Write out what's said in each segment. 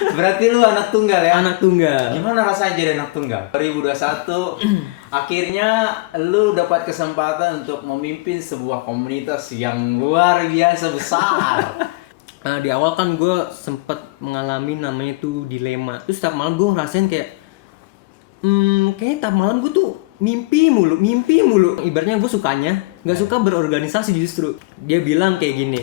Berarti lu anak tunggal ya? Anak tunggal. Gimana rasanya jadi anak tunggal? 2021 akhirnya lu dapat kesempatan untuk memimpin sebuah komunitas yang luar biasa besar. Di awal kan gue sempet mengalami namanya tuh dilema. Terus setiap malam gue ngerasain kayak kayaknya tiap malam gue tuh mimpi mulu. Ibaratnya gue sukanya nggak suka berorganisasi justru. Dia bilang kayak gini,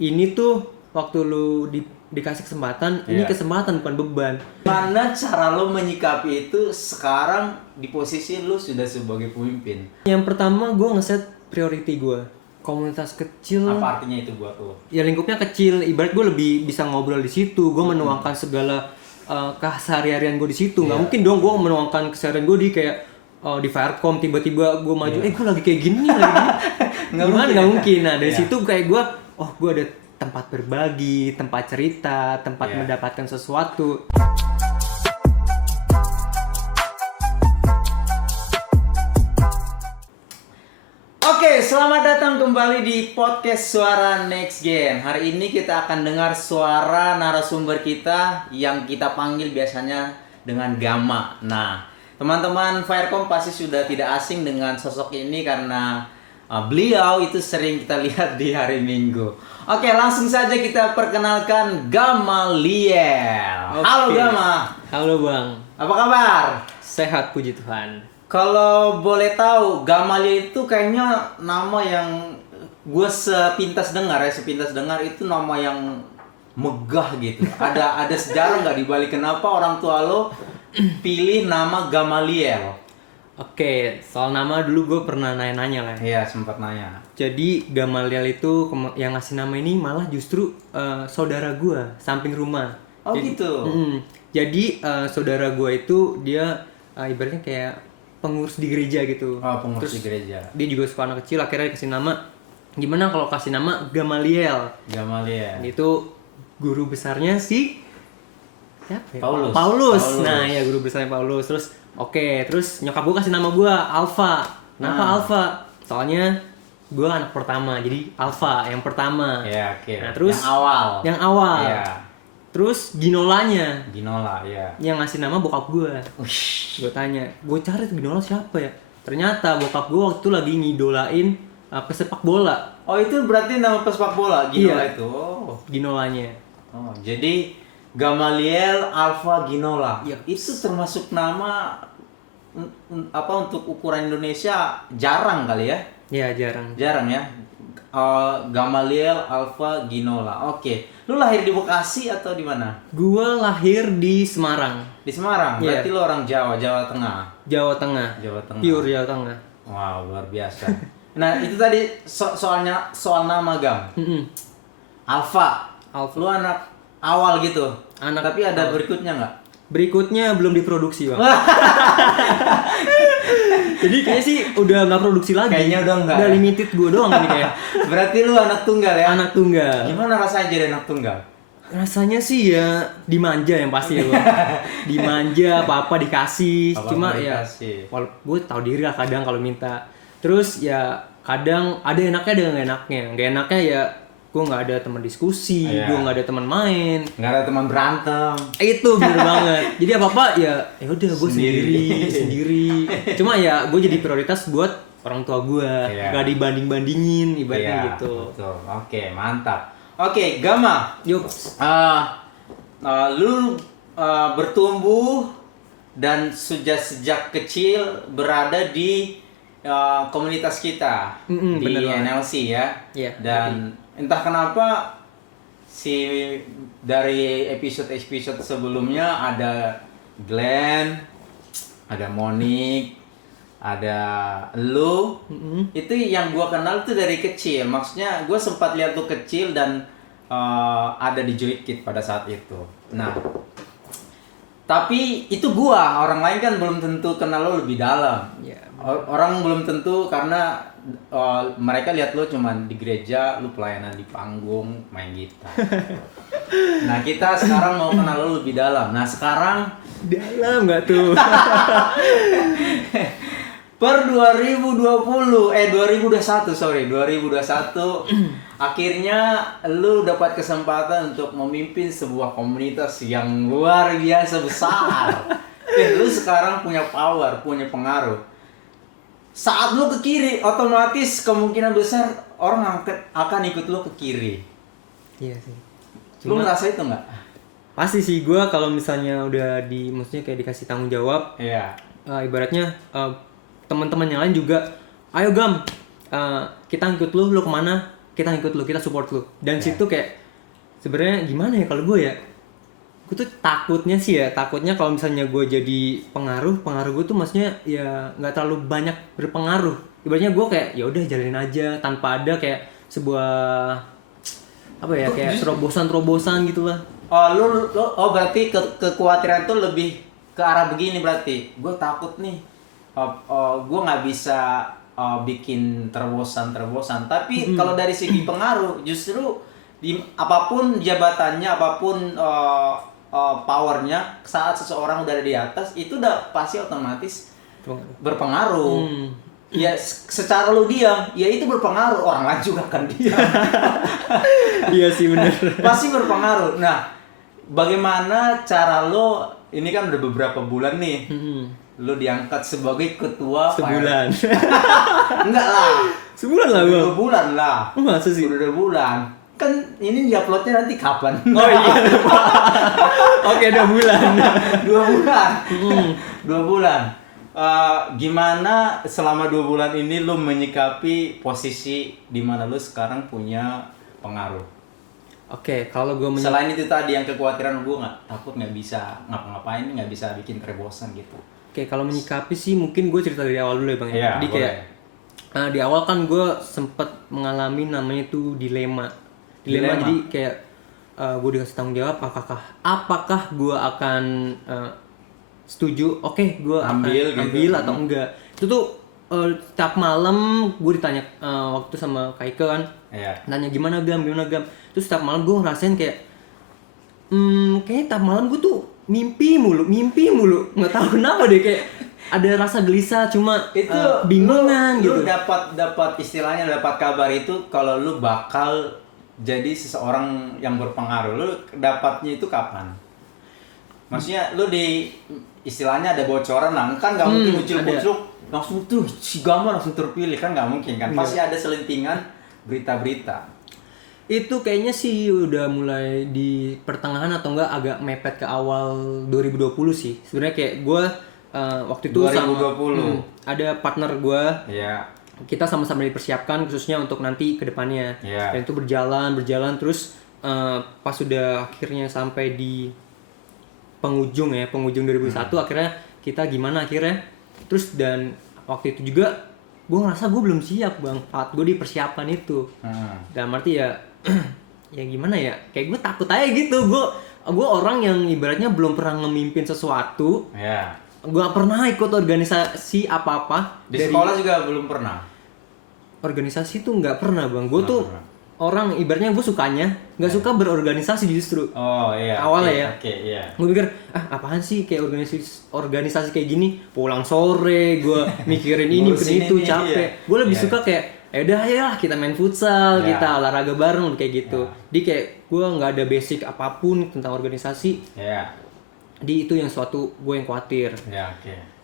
ini tuh waktu lu dikasih kesempatan, ini kesempatan bukan beban. Mana cara lu menyikapi itu sekarang di posisi lu sudah sebagai pemimpin? Yang pertama gue ngeset priority gue. Komunitas kecil. Apa artinya itu buat lo? Ya lingkupnya kecil. Ibarat gue lebih bisa ngobrol di situ. Gue menuangkan segala keseharian gue di situ. Nggak mungkin dong gue menuangkan keseharian gue di kayak di Firecom tiba-tiba gue maju. Gue lagi kayak gini gimana? Nggak mungkin. Nah dari situ kayak gue ada tempat berbagi, tempat cerita, tempat mendapatkan sesuatu. Oke, selamat datang kembali di podcast Suara Next Gen. Hari ini kita akan dengar suara narasumber kita yang kita panggil biasanya dengan Gama. Nah, teman-teman Firecom pasti sudah tidak asing dengan sosok ini karena beliau itu sering kita lihat di hari Minggu. Oke, langsung saja kita perkenalkan Gamaliel. Halo Gama. Halo Bang. Apa kabar? Sehat puji Tuhan. Kalau boleh tahu, Gamaliel itu kayaknya nama yang gue sepintas dengar itu nama yang megah gitu. Ada sejarah nggak dibalik kenapa orang tua lo pilih nama Gamaliel? Oke, soal nama dulu gue pernah nanya-nanya lah. Iya, sempat nanya. Jadi Gamaliel itu yang ngasih nama ini malah justru saudara gue, samping rumah. Oh jadi, gitu? Jadi saudara gue itu dia ibaratnya kayak pengurus di gereja gitu. Oh, pengurus terus di gereja. Dia juga suka anak kecil, akhirnya dikasih nama. Gimana kalau kasih nama Gamaliel? Gamaliel. Itu guru besarnya si siapa ya? Paulus. Nah ya guru besarnya Paulus. Terus terus nyokap gue kasih nama gue Alpha. Kenapa Alpha? Soalnya gue anak pertama, jadi Alpha yang pertama. Iya, oke. Nah, terus Yang awal. Iya. Terus Ginolanya. Ginola, ya. Yang ngasih nama bokap gue. Gue tanya, gue cari tuh Ginola siapa ya? Ternyata bokap gue waktu itu lagi ngidolain pesepak bola. Oh, itu berarti nama pesepak bola Ginola itu. Oh. Ginolanya. Oh, jadi Gamaliel Alpha Ginola. Iya. Itu termasuk nama untuk ukuran Indonesia jarang kali ya? Ya jarang. Jarang ya. Gamaliel Alpha Ginola. Oke. Lu lahir di Bekasi atau di mana? Gua lahir di Semarang. Di Semarang. Berarti lu orang Jawa, Jawa Tengah. Jawa Tengah. Pure Jawa Tengah. Wow, luar biasa. Nah, itu tadi soal nama Gam. Alpha. Lu anak awal gitu. Tapi ada berikutnya nggak? Berikutnya belum diproduksi, Bang. Jadi kayaknya sih udah nggak produksi lagi. Kayaknya udah nggak. Udah limited gue doang ini kayak. Berarti lu anak tunggal ya? Anak tunggal. Gimana rasanya jadi anak tunggal? Rasanya sih ya dimanja yang pasti ya, Bang. Dimanja, apa-apa dikasih. Cuma dikasih. Ya gue tahu diri lah kadang kalau minta. Terus ya kadang ada enaknya ada nggak enaknya. Nggak enaknya ya gue nggak ada teman diskusi, gue nggak ada teman main, nggak ada teman berantem. Itu bener banget. Jadi apa ya udah gue sendiri. Cuma ya gue jadi prioritas buat orang tua gue, nggak dibanding-bandingin ibaratnya gitu. Betul. Oke, mantap. Oke, Gama. Yuk. Lu bertumbuh dan sejak kecil berada di komunitas kita di NLC ya. Dan entah kenapa dari episode sebelumnya ada Glenn, ada Monique, ada lu. Itu yang gua kenal tuh dari kecil. Maksudnya gua sempat lihat lu kecil dan ada di Joy Kid pada saat itu. Nah, tapi itu orang lain kan belum tentu kenal lo lebih dalam. Orang belum tentu karena mereka lihat lo cuman di gereja, lo pelayanan di panggung, main gitar. Nah, kita sekarang mau kenal lo lebih dalam. Nah, sekarang dalam nggak tuh? Per 2021 Akhirnya lu dapat kesempatan untuk memimpin sebuah komunitas yang luar biasa besar. Dan lu sekarang punya power, punya pengaruh. Saat lu ke kiri, otomatis kemungkinan besar orang akan ikut lu ke kiri. Iya sih. Lu ngerasa itu nggak? Pasti sih gue kalau misalnya udah maksudnya kayak dikasih tanggung jawab, Iya. ibaratnya teman-teman yang lain juga, ayo Gam, kita ikut lu kemana? Kita ikut lu, kita support lu. Dan situ kayak sebenarnya gimana ya kalau gue ya? Gue tuh takutnya kalau misalnya gue jadi pengaruh gue tuh maksudnya ya nggak terlalu banyak berpengaruh. Ibaratnya gue kayak ya udah jalanin aja tanpa ada kayak sebuah apa ya kayak terobosan gitu lah. Oh berarti kekhawatiran tuh lebih ke arah begini berarti. Gue takut nih, gue nggak bisa bikin terobosan. Tapi kalau dari segi pengaruh, justru apapun jabatannya, apapun powernya, saat seseorang udah ada di atas, itu udah pasti otomatis berpengaruh. Ya secara lu diam, ya itu berpengaruh, orang lain juga akan diam. Iya sih bener. Pasti berpengaruh. Nah, bagaimana cara lo, ini kan udah beberapa bulan nih, lo diangkat sebagai ketua Sebulan. Enggak lah. Sebulan lah Bang. 2 bulan lah. Masa sih? Udah 2 bulan. Kan ini diuploadnya nanti kapan? Oh iya. Oke, 2 bulan. 2 bulan. 2 bulan. Gimana selama 2 bulan ini lo menyikapi posisi di mana lo sekarang punya pengaruh? Oke, kalau gue Selain itu tadi yang kekhawatiran gue takut nggak bisa ngapa-ngapain, nggak bisa bikin terobosan gitu. Oke, kalau menyikapi sih mungkin gue cerita dari awal dulu ya Bang ya. Iya, Jadi kayak di awal kan gue sempet mengalami namanya tuh dilema. Jadi kayak gue dikasih tanggung jawab apakah gue akan setuju, oke, gue ambil ambil atau enggak. Itu tuh tiap malam gue ditanya waktu sama Kak Ike kan, nanya gimana Gam. Terus tiap malam gue ngerasain kayak kayaknya tiap malam gue tuh mimpi mulu, nggak tahu kenapa deh, kayak ada rasa gelisah, cuma itu bingungan gitu. Lu dapat istilahnya, dapat kabar itu kalau lu bakal jadi seseorang yang berpengaruh. Lu dapatnya itu kapan? Maksudnya lu istilahnya ada bocoran lah, kan nggak mungkin muncul langsung tuh si Gama langsung terpilih, kan nggak mungkin kan? Pasti ada selentingan berita-berita. Itu kayaknya sih udah mulai di pertengahan atau enggak agak mepet ke awal 2020 sih. Sebenarnya kayak gue waktu itu 2020. sama ada partner gue. Iya. Kita sama-sama dipersiapkan khususnya untuk nanti ke depannya. Iya. Dan itu berjalan terus pas sudah akhirnya sampai di penghujung 2001 akhirnya kita gimana akhirnya. Terus dan waktu itu juga gue ngerasa gue belum siap Bang, saat gue dipersiapkan itu. Dalam arti ya ya gimana ya, kayak gue takut aja gitu. Gue orang yang ibaratnya belum pernah ngemimpin sesuatu. Gue gak pernah ikut organisasi apa-apa. Di sekolah juga belum pernah? Organisasi tuh gak pernah Bang. Gue tuh orang ibaratnya gue sukanya gak suka berorganisasi justru. Oh iya. Awalnya iya. Gue pikir apaan sih kayak organisasi kayak gini, pulang sore gue mikirin ini mikirin itu, capek. Gue lebih suka kayak ya kita main futsal, kita olahraga bareng kayak gitu. Jadi kayak gue nggak ada basic apapun tentang organisasi. Di itu yang suatu gue yang khawatir.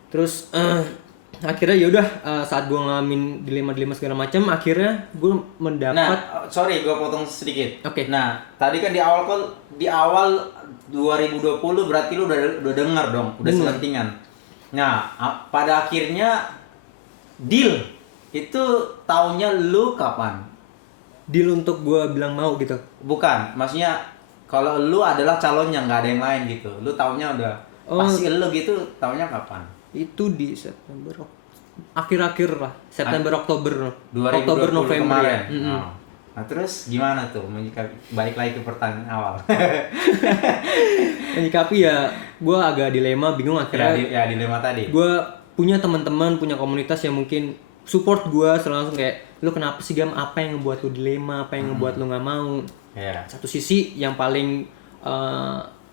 Terus akhirnya ya udah saat gue ngalamin dilema segala macam, akhirnya gue mendapat. Nah, sorry gue potong sedikit. Oke. Nah, tadi kan di awal 2020 berarti lu udah dengar dong, udah selentingan. Nah, pada akhirnya deal itu taunya lu kapan? Deal untuk gue bilang mau gitu. Bukan, maksudnya kalau lu adalah calonnya, nggak ada yang lain gitu. Lu taunya udah pasti lu gitu, taunya kapan? Itu di September, akhir-akhir lah, September Oktober 2020 Oktober November kemarin. Ya. Nah terus gimana tuh balik lagi ke pertanyaan awal? Menyikapi ya, gue agak dilema, bingung akhirnya. Ya dilema tadi. Gue punya teman-teman, punya komunitas yang mungkin support gue selalu langsung kayak, lu kenapa sih Gam, apa yang ngebuat lu dilema, apa yang ngebuat lu nggak mau? Satu sisi yang paling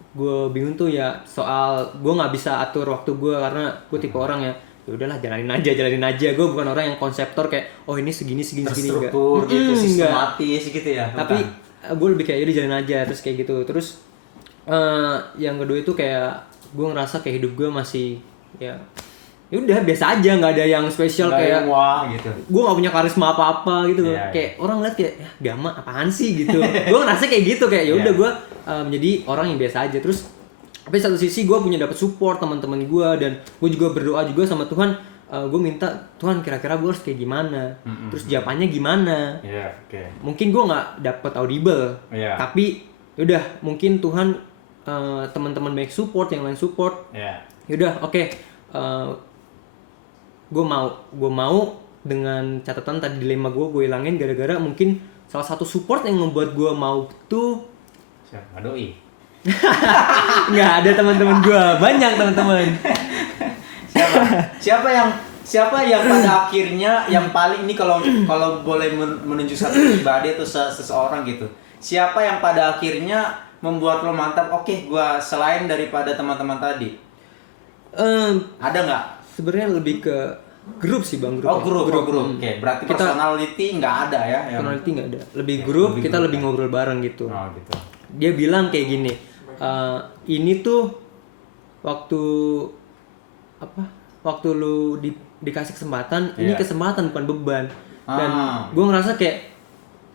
gue bingung tuh ya soal gue nggak bisa atur waktu gue, karena gue tipe orang ya ya udahlah jalanin aja. Gue bukan orang yang konseptor kayak oh ini segini enggak. Terstruktur gitu, sistematis gitu ya. Tapi gue lebih kayak udah jalanin aja terus kayak gitu. Terus yang kedua itu kayak gue ngerasa kayak hidup gue masih ya udah biasa aja, nggak ada yang spesial kayak wah gitu. Gue nggak punya karisma apa gitu. Iya, kayak orang lihat kayak ya Gama apaan sih gitu. Gue ngerasa kayak gitu kayak ya udah gue menjadi orang yang biasa aja. Terus tapi satu sisi gue punya dapat support teman-teman gue, dan gue juga berdoa juga sama Tuhan. Gue minta Tuhan kira-kira gue harus kayak gimana, terus jawabannya gimana. Mungkin gue nggak dapat audible, tapi yaudah mungkin Tuhan teman-teman baik support, yang lain support. Yaudah oke. Gue mau dengan catatan tadi dilema gue hilangin gara-gara mungkin salah satu support yang membuat gue mau tuh siapa? Doi. nggak ada teman-teman gue, banyak teman-teman. Siapa yang pada akhirnya yang paling ini kalau boleh menunjuk satu pribadi atau seseorang gitu, siapa yang pada akhirnya membuat lo mantap? Oke, gue selain daripada teman-teman tadi ada nggak? Sebenarnya lebih ke grup sih bang. Grup. Oke, berarti kita, personality nggak ada ya? Personality nggak ada. Lebih grup, kita lebih ngobrol bareng gitu. Gitu. Dia bilang kayak gini, ini tuh waktu lu dikasih kesempatan, ini kesempatan bukan beban. Dan gue ngerasa kayak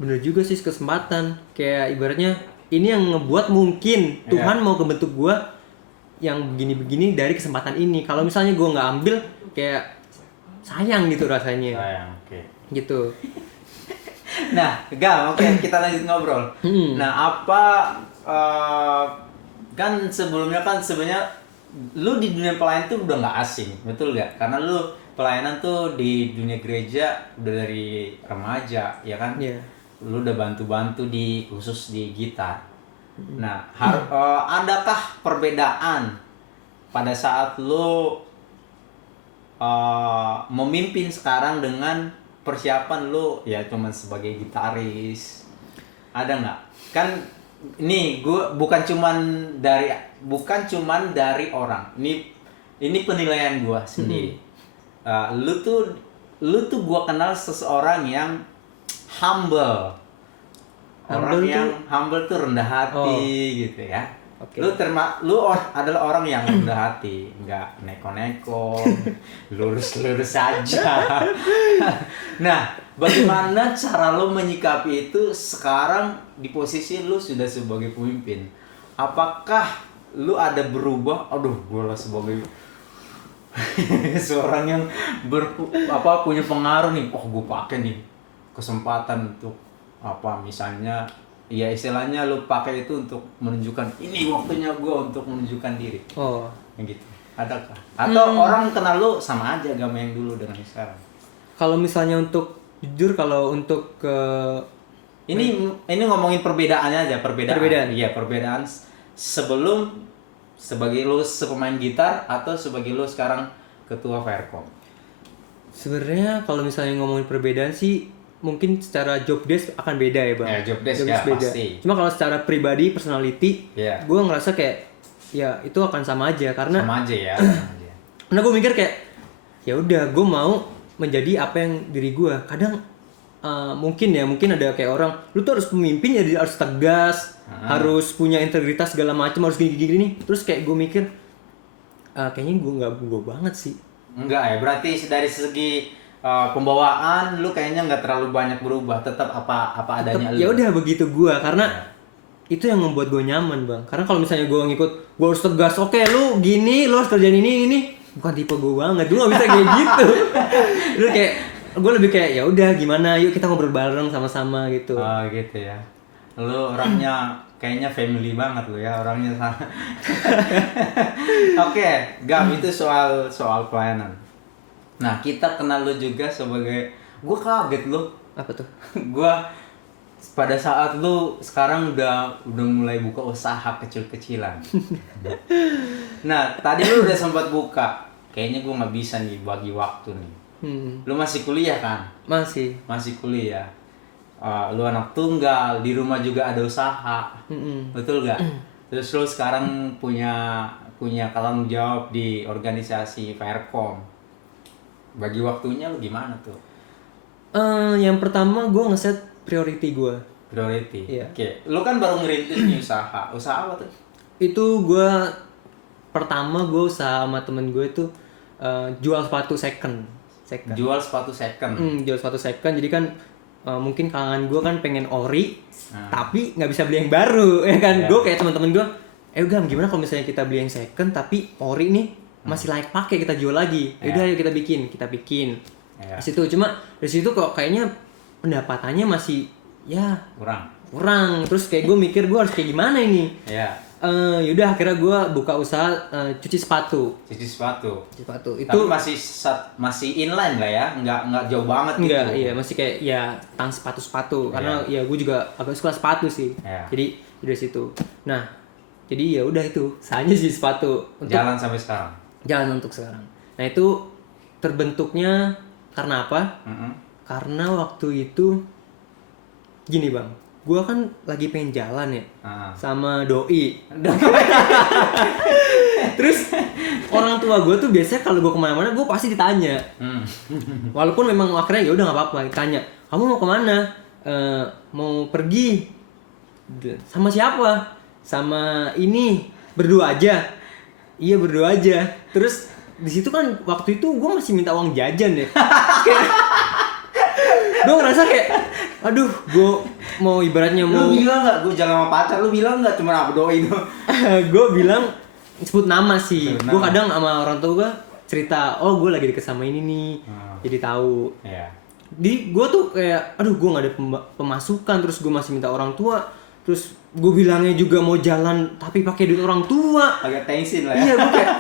bener juga sih kesempatan. Kayak ibaratnya ini yang ngebuat mungkin Tuhan mau kebentuk gue yang begini-begini dari kesempatan ini. Kalau misalnya gue nggak ambil, kayak sayang gitu rasanya. Gitu. Nah, kita lanjut ngobrol. Nah, kan sebelumnya kan sebenarnya lu di dunia pelayanan tuh udah nggak asing, betul nggak? Karena lu pelayanan tuh di dunia gereja udah dari remaja, ya kan? Lu udah bantu-bantu khusus di gitar. Nah, adakah perbedaan pada saat lu memimpin sekarang dengan persiapan lu ya cuman sebagai gitaris? Ada nggak? Kan ini gue bukan cuman dari orang. Ini penilaian gue sendiri. Lu tuh gue kenal seseorang yang humble. Humble tuh rendah hati gitu ya. Lu adalah orang yang rendah hati, nggak neko-neko, lurus-lurus saja. Nah, bagaimana cara lu menyikapi itu sekarang di posisi lu sudah sebagai pemimpin? Apakah lu ada berubah? Aduh, gue lah sebagai seorang yang punya pengaruh nih. Oh, gue pakai nih kesempatan untuk misalnya ya istilahnya lu pakai itu untuk menunjukkan ini waktunya gue untuk menunjukkan diri. Yang gitu. Adakah? Atau orang kenal lu sama aja Gama yang dulu dengan yang sekarang? Kalau misalnya kalau untuk ke ini ngomongin perbedaannya aja, perbedaan. Iya, perbedaan sebelum sebagai lu pemain gitar atau sebagai lu sekarang ketua Faircom. Sebenarnya kalau misalnya ngomongin perbedaan sih mungkin secara job desk akan beda ya bang. Job desk beda. Pasti. Cuma kalau secara pribadi, personality, gue ngerasa kayak ya itu akan sama aja karena. Sama aja ya. Karena gue mikir kayak ya udah gue mau menjadi apa yang diri gue. Kadang mungkin ada kayak orang, lu tuh harus pemimpin jadi harus tegas, harus punya integritas segala macam, harus gini. Terus kayak gue mikir kayaknya gue nggak banget sih. Enggak ya, berarti dari segi pembawaan lu kayaknya nggak terlalu banyak berubah, tetap apa adanya lu. Ya udah begitu gue, karena itu yang membuat gue nyaman bang. Karena kalau misalnya gue ngikut, gue harus tegas, oke lu gini, lu harus kerjain ini, bukan tipe gue banget, gue nggak bisa kayak gitu. Lu kayak gue lebih kayak ya udah gimana, yuk kita ngobrol bareng sama-sama gitu. Gitu ya. Lu orangnya kayaknya family banget lu ya orangnya. Oke, Gam, itu soal pelayanan. Nah, kita kenal lu juga sebagai, gue kaget lu. Apa tuh? Gue pada saat lu sekarang udah mulai buka usaha kecil-kecilan. Nah, tadi lu udah sempat buka. Kayaknya gue nggak bisa nih bagi waktu nih. Lu masih kuliah kan? Masih kuliah. Lu anak tunggal, di rumah juga ada usaha. Betul gak? Terus lu sekarang punya tanggung jawab di organisasi Faircom. Bagi waktunya lu gimana tuh? Yang pertama gue ngeset priority gue. Priority. Iya. Oke. Lu kan baru ngerintis nih usaha. Usaha apa tuh? Itu gue pertama gue usaha sama temen gue itu jual sepatu second. Jual sepatu second. Jual sepatu second. Jadi kan mungkin kalangan gue kan pengen ori, tapi nggak bisa beli yang baru, ya kan? Iya. Gue kayak teman-teman gue, Gam, gimana kalau misalnya kita beli yang second tapi ori nih masih layak pakai, kita jual lagi. Yaudah, ayo kita bikin. Iya. Di situ cuma di situ kok kayaknya pendapatannya masih ya kurang. Terus kayak gue mikir gue harus kayak gimana ini. Iya. Yaudah akhirnya gue buka usaha cuci sepatu. Itu masih inline lah ya, nggak jauh banget gitu. Enggak, iya masih kayak ya tang sepatu karena ya gue juga agak suka sepatu sih. Iya. Jadi dari situ. Nah, jadi ya udah itu, hanya sih sepatu untuk Jalan sampai sekarang. jalan untuk sekarang. Nah, itu terbentuknya karena apa? Karena waktu itu gini, Bang. Gua kan lagi pengen jalan ya sama doi. Terus orang tua gue tuh biasanya kalau gue kemana-mana gue pasti ditanya. Walaupun memang akhirnya ya udah nggak apa-apa ditanya. Kamu mau kemana? Mau pergi? Sama siapa? Sama ini, berdua aja. Iya, berdua aja. Terus di situ kan waktu itu gue masih minta uang jajan ya. Gue ngerasa kayak, aduh, gue mau ibaratnya mau. Lu bilang nggak gue jalan sama pacar? Lu bilang nggak cuma apa doain? Gue bilang sebut nama sih. Gue kadang sama orang tua gue cerita, oh gue lagi deket sama ini nih, jadi tahu. Iya. Di gue tuh kayak, aduh, gue nggak ada pemasukan, terus gue masih minta orang tua, terus gue bilangnya juga mau jalan tapi pakai duit orang tua. Agak tensin lah ya. Iya, gue kayak.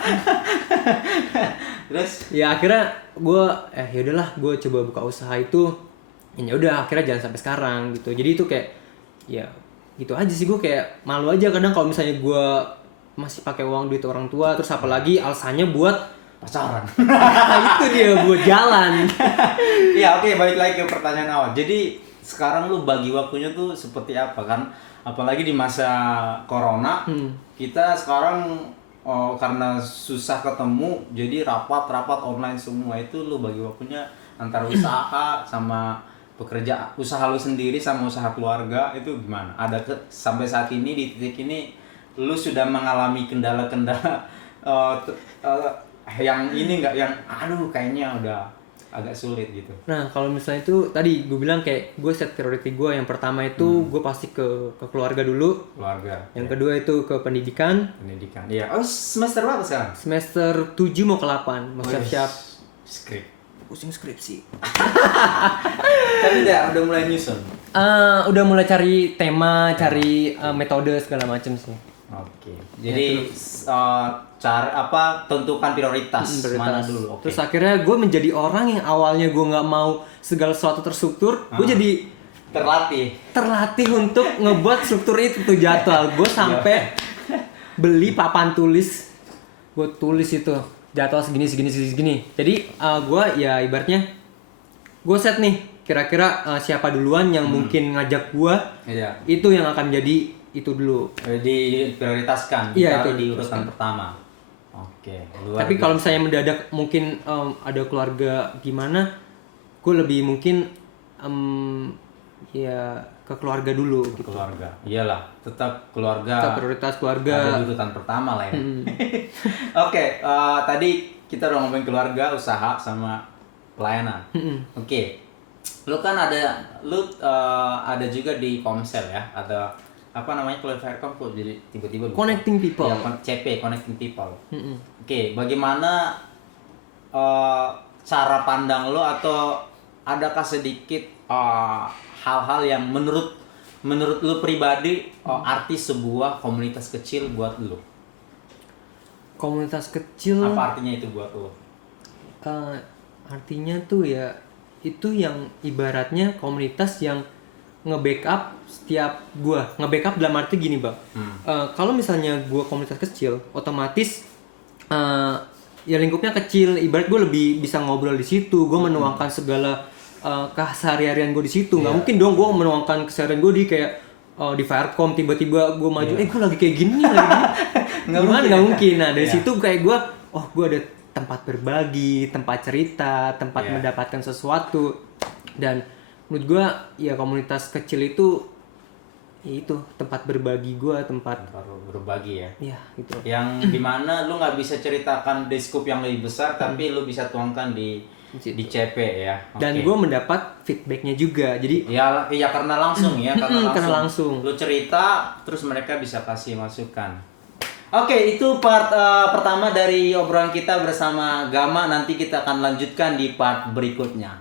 Terus? Ya akhirnya gue, ya udahlah, gue coba buka usaha itu. Ya udah, akhirnya jalan sampai sekarang gitu. Jadi itu kayak, ya gitu aja sih, gue kayak malu aja kadang kalau misalnya gue masih pakai uang duit orang tua, terus apalagi alasannya buat pacaran. Itu dia, buat jalan. Iya, oke, balik lagi ke pertanyaan awal. Jadi sekarang lu bagi waktunya tuh seperti apa kan? Apalagi di masa corona, kita sekarang karena susah ketemu, jadi rapat online semua. Itu lu bagi waktunya antara usaha sama usaha lu sendiri sama usaha keluarga itu gimana? Sampai saat ini di titik ini lu sudah mengalami kendala-kendala yang ini nggak, yang aduh kayaknya udah agak sulit gitu. Nah, kalau misalnya itu tadi gue bilang kayak gue set priority gue, yang pertama itu gue pasti ke keluarga dulu. Yang kedua itu ke pendidikan. Iya. Oh, semester berapa sekarang? Semester 7 mau ke 8, mau siap-siap pusing skripsi. Tapi udah mulai nyusun. Udah mulai cari tema, cari metode segala macam sih. Oke. Jadi tentukan prioritas mana dulu. Terus akhirnya gue menjadi orang yang awalnya gue nggak mau segala sesuatu terstruktur, gue jadi terlatih untuk ngebuat struktur itu tuh jadwal. Gue sampai beli papan tulis, gue tulis itu jadwal segini. Jadi gue ya ibaratnya gue set nih kira-kira siapa duluan yang mungkin ngajak gue, itu yang akan jadi itu dulu. Diprioritaskan, ditaruh di urutan pertama. Oke. Tapi kalau misalnya mendadak mungkin ada keluarga gimana, gue lebih mungkin ya ke keluarga dulu. Gitu. Keluarga, iyalah, tetap keluarga. Tetap prioritas keluarga. Ada di urutan pertama lah ya. Oke, tadi kita udah ngomongin keluarga, usaha, sama pelayanan. Oke. Lu kan ada juga di Komsel ya, ada apa namanya, qualifier kok jadi tiba-tiba Connecting People. Ya, CP, Connecting People. Oke, bagaimana cara pandang lo, atau adakah sedikit hal-hal yang menurut lo pribadi arti sebuah komunitas kecil buat lo? Komunitas kecil. Apa artinya itu buat lo? Artinya tuh ya itu yang ibaratnya komunitas yang nge-backup setiap gua. Nge-backup dalam arti gini, Bang. Kalau misalnya gua komunitas kecil, otomatis ya lingkupnya kecil. Ibarat gua lebih bisa ngobrol di situ. Gua menuangkan segala keseharian gua di situ. Nggak mungkin dong gua menuangkan keseharian gua di kayak di Firecom tiba-tiba gua maju, gua lagi kayak gini lagi. Nggak mungkin. Nah, dari situ kayak gua ada tempat berbagi, tempat cerita, tempat Iya. mendapatkan sesuatu. Dan menurut gue ya komunitas kecil itu ya itu tempat berbagi gue, tempat Baru berbagi ya. ya gitu. Yang dimana lu nggak bisa ceritakan di skup yang lebih besar, tapi lu bisa tuangkan di CP ya. Dan Oke. gue mendapat feedbacknya juga, jadi Ya, ya karena langsung ya, karena langsung. Lu cerita, terus mereka bisa kasih masukan. Oke, itu part pertama dari obrolan kita bersama Gama. Nanti kita akan lanjutkan di part berikutnya.